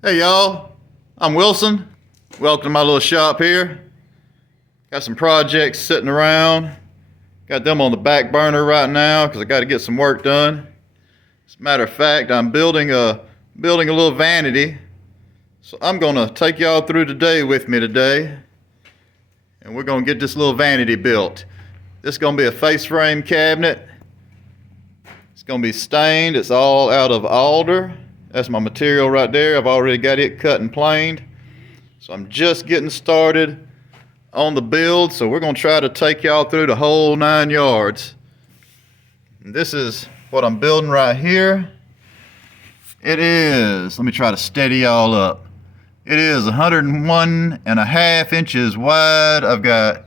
Hey y'all, I'm Wilson. Welcome to my little shop here. Got some projects sitting around. Got them on the back burner right now because I got to get some work done. As a matter of fact, I'm building a little vanity. So I'm gonna take y'all through today with me today, and we're gonna get this little vanity built. This is gonna be a face frame cabinet. It's gonna be stained. It's all out of alder. That's my material right there. I've already got it cut and planed. So I'm just getting started on the build. So we're going to try to take y'all through the whole 9 yards. And this is what I'm building right here. It is, let me try to steady y'all up. It is 101.5 inches wide. I've got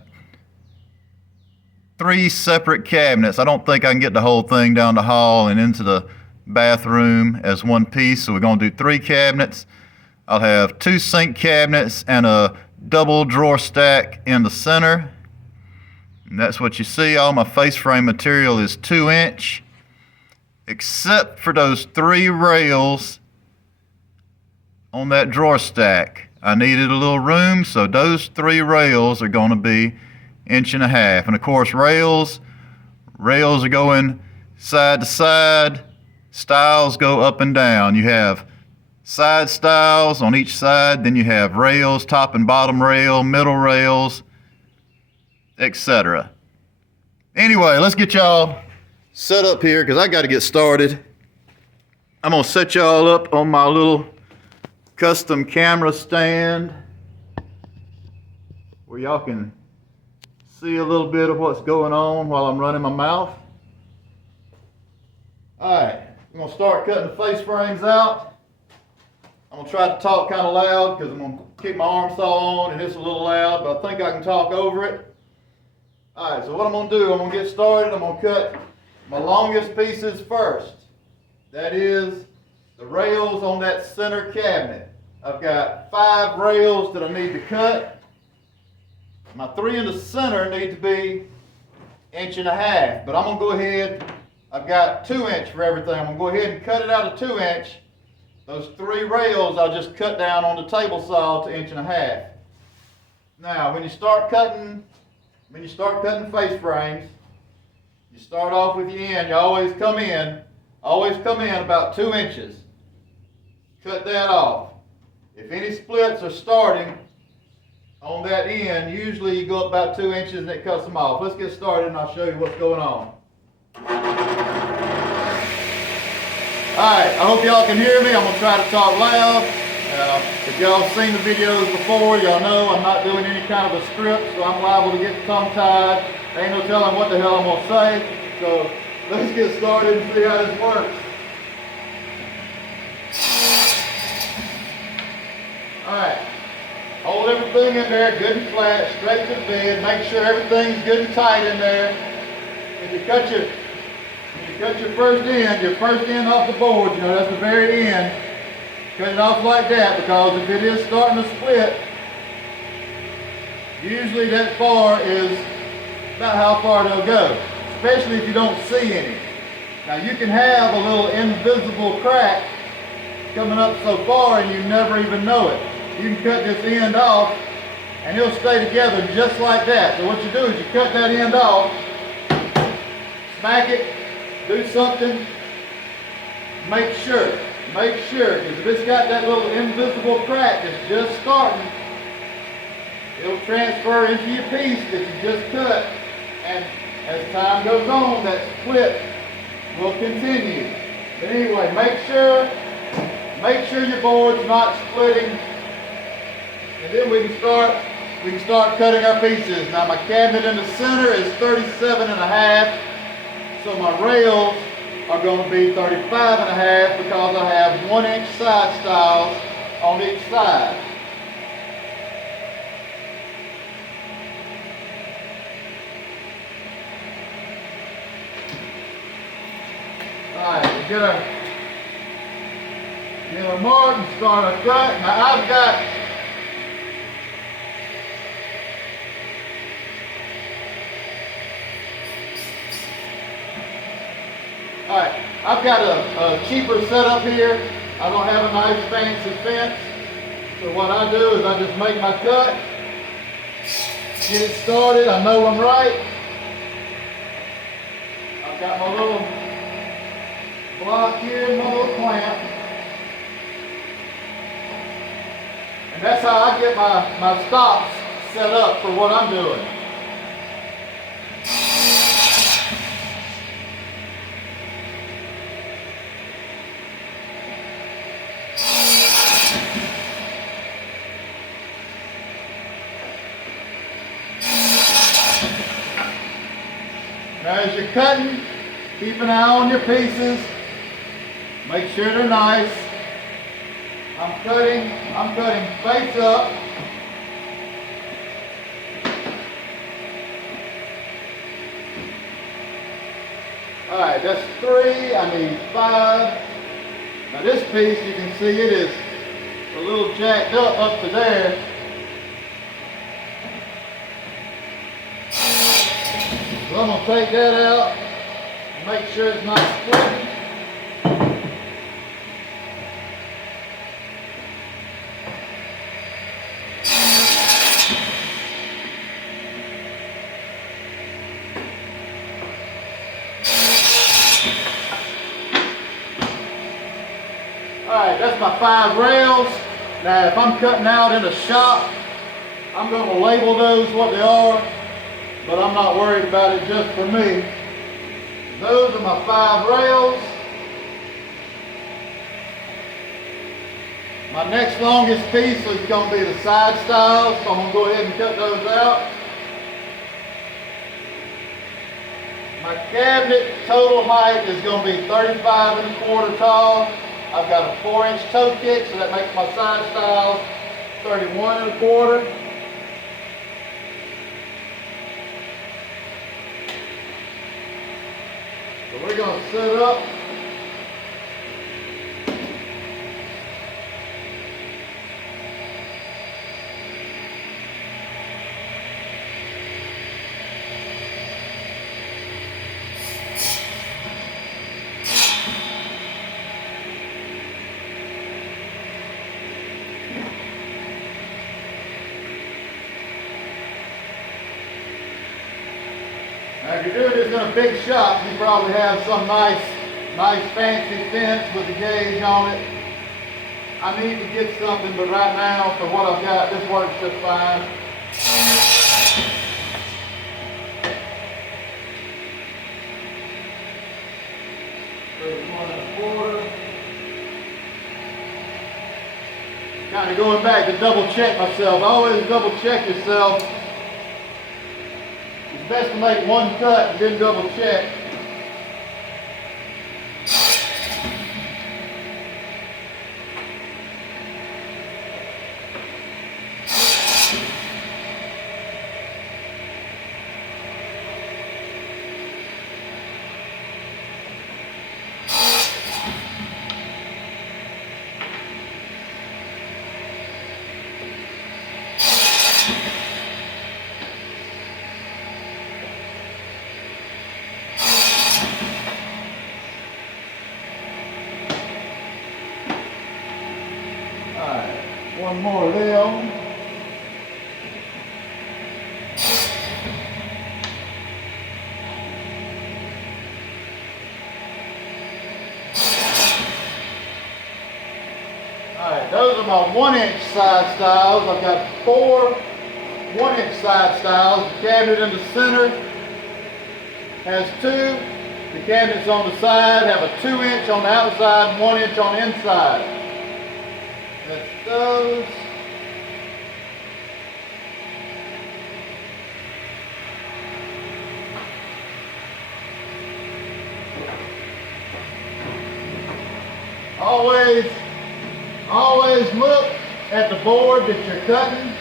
3 separate cabinets. I don't think I can get the whole thing down the hall and into the bathroom as one piece, so we're going to do 3 cabinets. I'll have 2 sink cabinets and a double drawer stack in the center, and that's what you see. All my face frame material is 2-inch, except for those 3 rails on that drawer stack. I needed a little room, so those 3 rails are going to be 1.5 inches. And of course, rails are going side to side. Stiles go up and down. You have side stiles on each side, then you have rails, top and bottom rail, middle rails, etc. Anyway, let's get y'all set up here because I got to get started. I'm going to set y'all up on my little custom camera stand where y'all can see a little bit of what's going on while I'm running my mouth. Alright. I'm going to start cutting the face frames out. I'm going to try to talk kind of loud because I'm going to keep my arm saw on and it's a little loud, but I think I can talk over it. Alright, so what I'm going to do, I'm going to get started. I'm going to cut my longest pieces first. That is the rails on that center cabinet. I've got 5 rails that I need to cut. My 3 in the center need to be 1.5 inches, but I'm going to go ahead. I've got 2-inch for everything. I'm going to go ahead and cut it out of 2-inch. Those 3 rails I'll just cut down on the table saw to 1.5 inches. Now, when you start cutting face frames, you start off with your end. You always come in about 2 inches. Cut that off. If any splits are starting on that end, usually you go up about 2 inches and it cuts them off. Let's get started and I'll show you what's going on. Alright, I hope y'all can hear me. I'm going to try to talk loud. If y'all have seen the videos before, y'all know I'm not doing any kind of a script, so I'm liable to get tongue-tied. There ain't no telling what the hell I'm going to say. So let's get started and see how this works. Alright, hold everything in there good and flat, straight to the bed. Make sure everything's good and tight in there. If you cut your first end off the board, you know, that's the very end. Cut it off like that, because if it is starting to split, usually that far is about how far they'll go, especially if you don't see any. Now you can have a little invisible crack coming up so far and you never even know it. You can cut this end off and it'll stay together just like that. So what you do is you cut that end off, smack it, do something, make sure, because if it's got that little invisible crack that's just starting, it'll transfer into your piece that you just cut, and as time goes on, that split will continue. But anyway, make sure your board's not splitting, and then we can start cutting our pieces. Now my cabinet in the center is 37.5. So my rails are going to be 35.5 because I have 1-inch side stiles on each side. Alright, get our mark and start our cut. Now I've got Alright, I've got a cheaper setup here. I don't have a nice fancy fence. So what I do is I just make my cut, get it started. I know I'm right. I've got my little block here and my little clamp. And that's how I get my stops set up for what I'm doing. Now as you're cutting, keep an eye on your pieces. Make sure they're nice. I'm cutting face up. Alright, that's 3, I need 5. Now this piece, you can see it is a little jacked up to there. So I'm going to take that out and make sure it's not splitting. Alright, that's my 5 rails. Now if I'm cutting out in a shop, I'm going to label those what they are, but I'm not worried about it just for me. Those are my 5 rails. My next longest piece is going to be the side stiles, so I'm going to go ahead and cut those out. My cabinet total height is going to be 35 1/4 tall. I've got a 4-inch toe kick, so that makes my side stiles 31 1/4. So we're going to set up. Now if you're doing this in a big shop, you probably have some nice fancy fence with a gauge on it. I need to get something, but right now, for what I've got, this works just fine. Kind of going back to double check myself. Always double check yourself. It's best to make one cut and then double check. One more down. Alright, those are my 1-inch side stiles. I've got 4 1-inch side stiles. The cabinet in the center has 2. The cabinets on the side have a 2-inch on the outside and 1 inch on the inside. That's those. Always look at the board that you're cutting.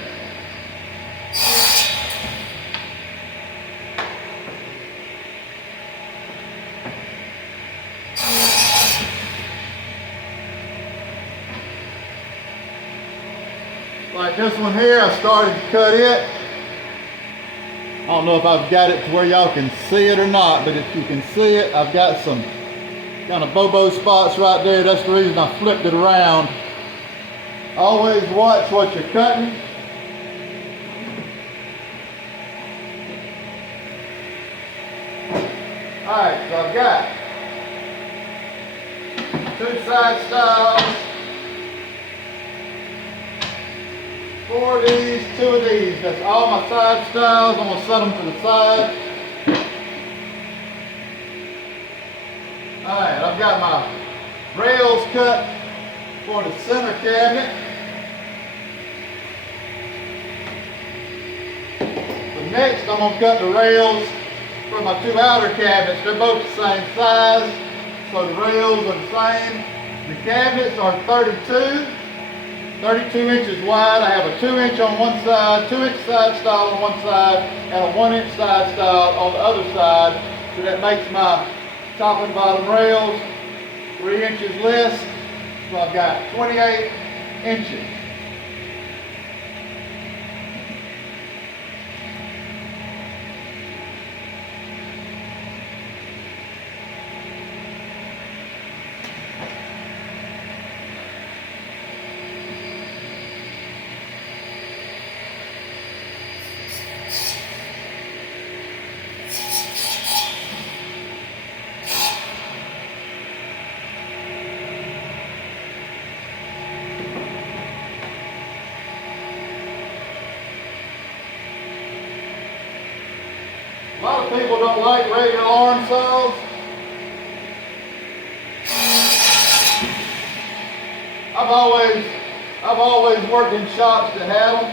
Like this one here, I started to cut it. I don't know if I've got it to where y'all can see it or not, but if you can see it, I've got some kind of bobo spots right there. That's the reason I flipped it around. Always watch what you're cutting. Alright, so I've got 2 side styles, 4 of these, 2 of these. That's all my side styles. I'm going to set them to the side. Alright, I've got my rails cut for the center cabinet. So next I'm going to cut the rails for my 2 outer cabinets. They're both the same size, so the rails are the same. The cabinets are 32 inches wide. I have a 2 inch on one side, 2 inch side style on one side, and a 1 inch side style on the other side. So that makes my top and bottom rails 3 inches less. So I've got 28 inches. A lot of people don't like regular arm saws. I've always worked in shops that had them,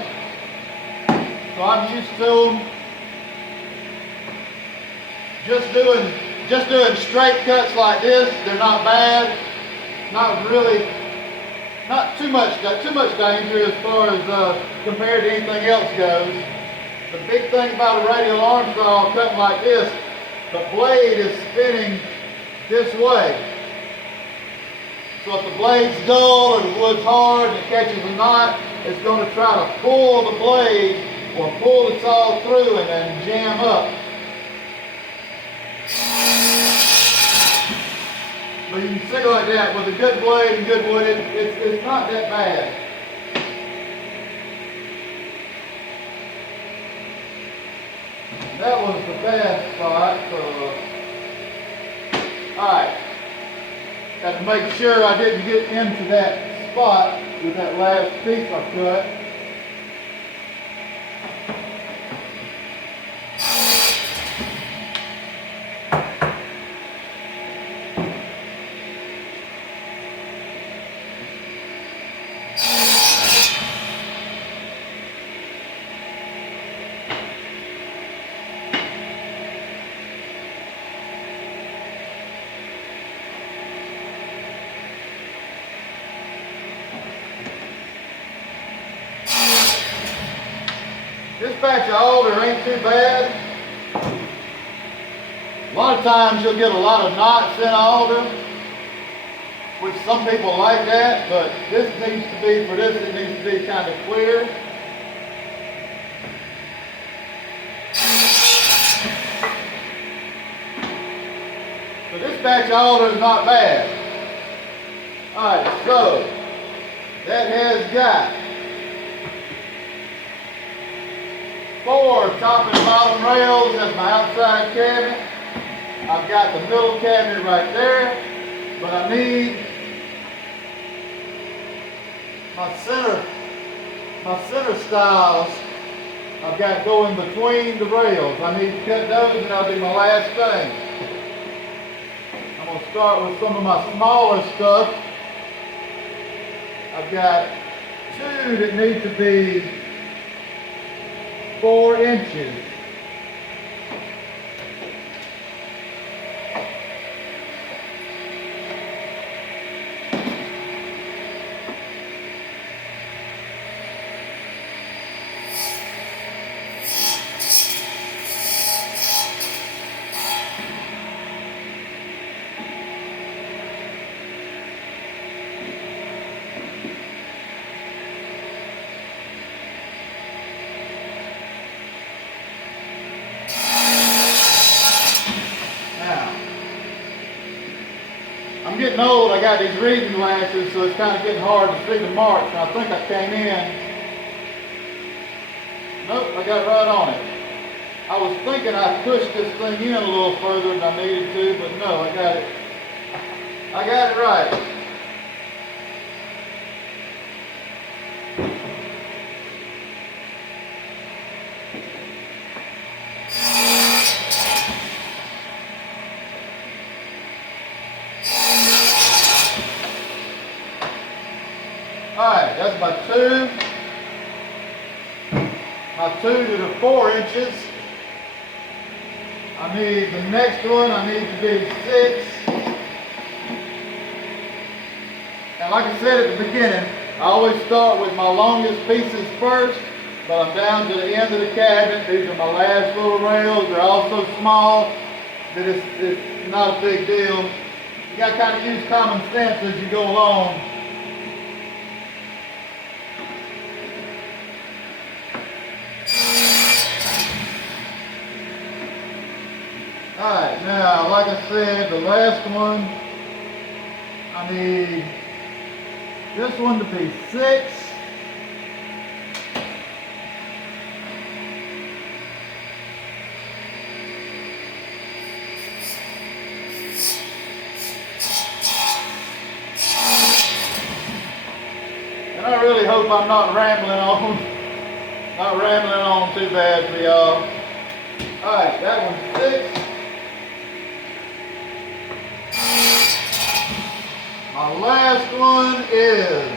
so I'm used to them. Just doing straight cuts like this, they're not bad. Not too much danger as far as compared to anything else goes. The big thing about a radial arm saw cutting like this, the blade is spinning this way. So if the blade's dull or the wood's hard and it catches a knot, it's going to try to pull the blade or pull the saw through and then jam up. But you can see like that, with a good blade and good wood, it's not that bad. That was the bad spot. Alright. Got to make sure I didn't get into that spot with that last piece I cut. This batch of alder ain't too bad. A lot of times you'll get a lot of knots in alder, which some people like that, but this needs to be, for this it needs to be kind of clear. So this batch of alder is not bad. Alright, so that has got 4 top and bottom rails. That's my outside cabinet. I've got the middle cabinet right there, but I need my center styles. I've got going between the rails. I need to cut those, and that'll be my last thing. I'm going to start with some of my smaller stuff. I've got 2 that need to be 4 inches. getting old. I got these reading glasses, so it's kind of getting hard to see the marks. And I think I came in. Nope, I got right on it. I was thinking I pushed this thing in a little further than I needed to, but no, I got it. I got it right. Alright, that's my 2 to the 4 inches. I need the next one, I need to be 6. And like I said at the beginning, I always start with my longest pieces first, but I'm down to the end of the cabinet. These are my last little rails. They're all so small that it's not a big deal. You got to kind of use common sense as you go along. Alright, now like I said, the last one, I need this one to be 6. And I really hope I'm not rambling on too bad for y'all. Alright, that one's 6. My last one is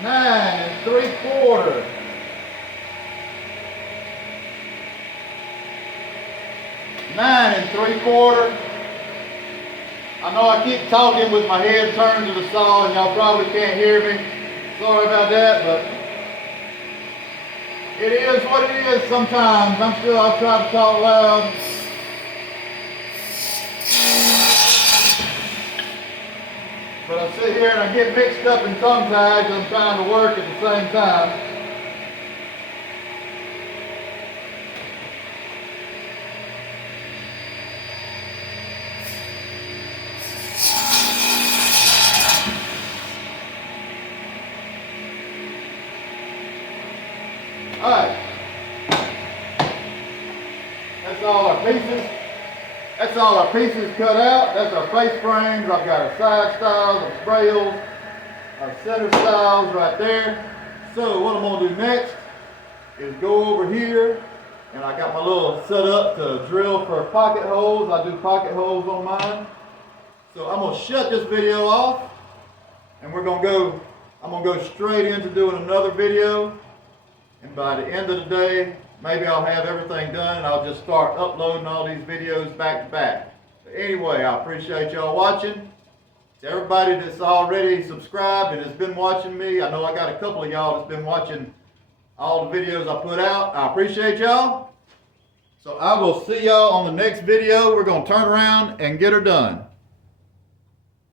9 3/4. 9 3/4. I know I keep talking with my head turned to the saw and y'all probably can't hear me. Sorry about that, but it is what it is sometimes. I'll try to talk loud. But I sit here and I get mixed up in tongue ties and I'm trying to work at the same time. Alright. That's all our pieces. That's all our pieces cut out. That's our face frames. I've got our side styles, our sprayals, our center styles right there. So what I'm going to do next is go over here, and I got my little setup to drill for pocket holes. I do pocket holes on mine. So I'm going to shut this video off, and I'm going to go straight into doing another video. And by the end of the day, maybe I'll have everything done and I'll just start uploading all these videos back to back. But anyway, I appreciate y'all watching. To everybody that's already subscribed and has been watching me, I know I got a couple of y'all that's been watching all the videos I put out. I appreciate y'all. So I will see y'all on the next video. We're going to turn around and get her done.